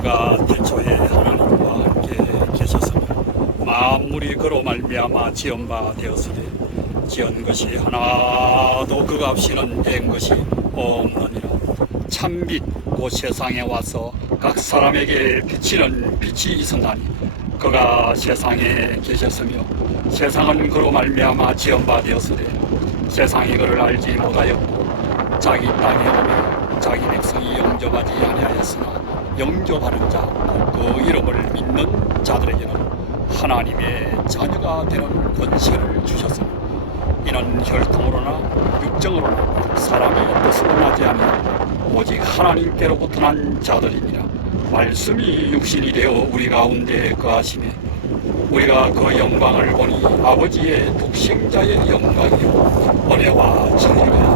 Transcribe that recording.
그가 태초에 하나님과 함께 계셨으며 만물이 그로 말미암아 지은 바 되었으되 지은 것이 하나도 그가 없이는 된 것이 없느니라. 참빛 곧 세상에 와서 각 사람에게 비치는 빛이 있었나니 그가 세상에 계셨으며 세상은 그로 말미암아 지은 바 되었으되 세상이 그를 알지 못하였고 자기 땅에 오며 자기 백성이 영접하지 아니하였으나 영접하는 자 그 이름을 믿는 자들에게는 하나님의 자녀가 되는 권세를 주셨으니 이는 혈통으로나 육정으로나 사람의 뜻으로 나지 아니하고 오직 하나님께로부터 난 자들이니라 말씀이 육신이 되어 우리 가운데 거하심에 우리가 그 영광을 보니 아버지의 독생자의 영광이요. 은혜와 진리가